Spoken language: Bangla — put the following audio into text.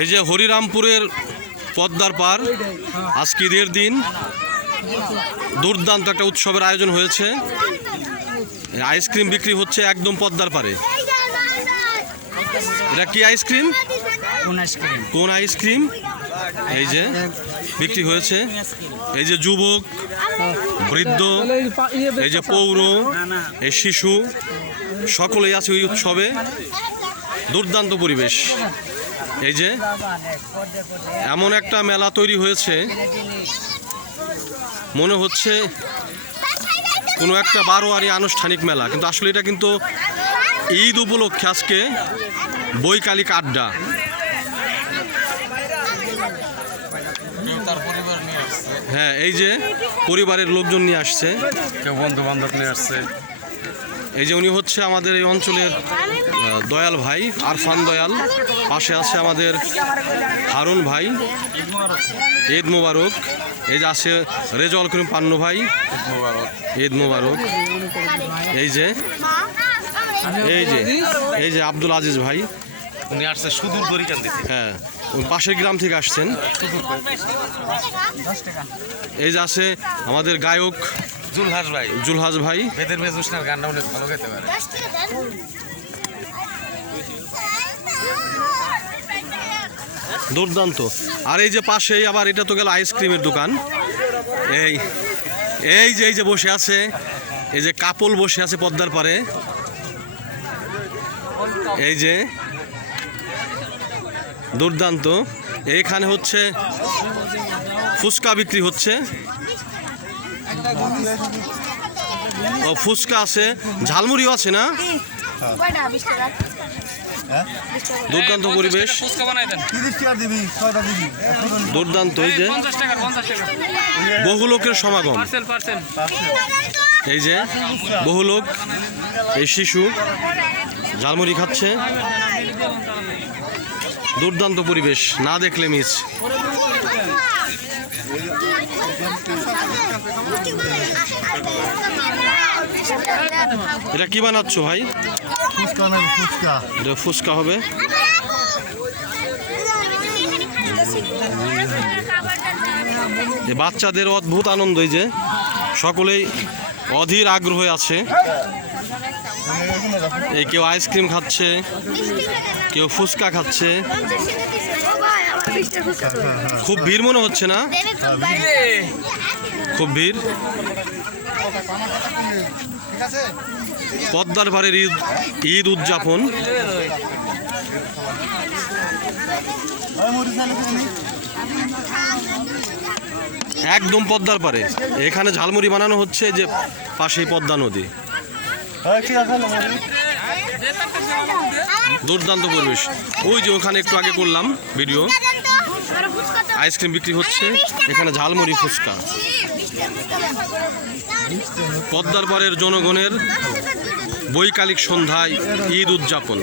এই যে হরিরামপুরের পদ্মার পার, আজকে ঈদের দিন দুর্দান্ত একটা উৎসবের আয়োজন হয়েছে। আইসক্রিম বিক্রি হচ্ছে একদম পদ্মার পারে। এটা কি আইসক্রিম? কোন আইসক্রিম? এই যে বিক্রি হয়েছে। এই যে যুবক, বৃদ্ধ, এই যে পৌর, এই শিশু সকলেই আছে ওই উৎসবে। দুর্দান্ত পরিবেশ। এই যে এমন একটা মেলা তৈরি হয়েছে, মনে হচ্ছে কোনো একটা বারোয়ারি আনুষ্ঠানিক মেলা, কিন্তু আসলে এটা কিন্তু ঈদ উপলক্ষে আজকে বৈকালিক আড্ডা। হ্যাঁ, এই যে পরিবারের লোকজন নিয়ে আসছে, কেউ বন্ধু বান্ধব নিয়ে আসছে। এই যে উনি হচ্ছে আমাদের এই অঞ্চলের দয়াল ভাই, আরফান দয়াল। পাশে আছে আমাদের হারুন ভাই, ঈদ মোবারক। এই যে আছে রেজাউল করিম পান্নু ভাই, ঈদ মোবারক। এই যে এই যে আব্দুল আজিজ ভাই, উনি আসছে সুদূর দরিকান দিতে। হ্যাঁ, পাশের গ্রাম থেকে আসছেন। এই যে আছে আমাদের গায়ক জুলহাস ভাই। বেদের মেজুসনার গানটা অনেক ভালো গাইতে পারে। দুর্দান্ত। আর এই যে পাশেই আবার এটা তো গেল আইসক্রিমের দোকান। এই যে বসে আছে, এই যে কাপল বসে আছে পদ্মার পারে। এই যে দুর্দান্ত। এইখানে হচ্ছে ফুচকা বিক্রি হচ্ছে। ও ফুচকা আছে, ঝালমুড়িও আছে না? দুর্দান্ত পরিবেশ, দুর্দান্ত। এই যে বহু লোকের সমাগম। এই যে বহু লোক, এই শিশু ঝালমুড়ি খাচ্ছে। দুর্দান্ত পরিবেশ, না দেখলে মিস। এটা কি বানাচ্ছো ভাই? এটা ফুচকা হবে। বাচ্চাদের অদ্ভুত আনন্দ। এই যে সকলেই অধীর আগ্রহে আছে। এই কেউ আইসক্রিম খাচ্ছে, কেউ ফুচকা খাচ্ছে। খুব ভিড় মনে হচ্ছে না? খুব ভিড়। পদ্মার পাড়ের ঈদ উদযাপন। একদম পদ্মার পাড়ে এখানে ঝালমুড়ি বানানো হচ্ছে, যে পাশেই পদ্মা নদী। দুর্দান্ত পরিবেশ। ওই যে ওখানে একটু আগে করলাম ভিডিও, আইসক্রিম বিক্রি হচ্ছে, এখানে ঝালমুড়ি, ফুচকা। পদ্মার পাড়ের জনগণের বৈকালিক সন্ধ্যায় ঈদ উদযাপন।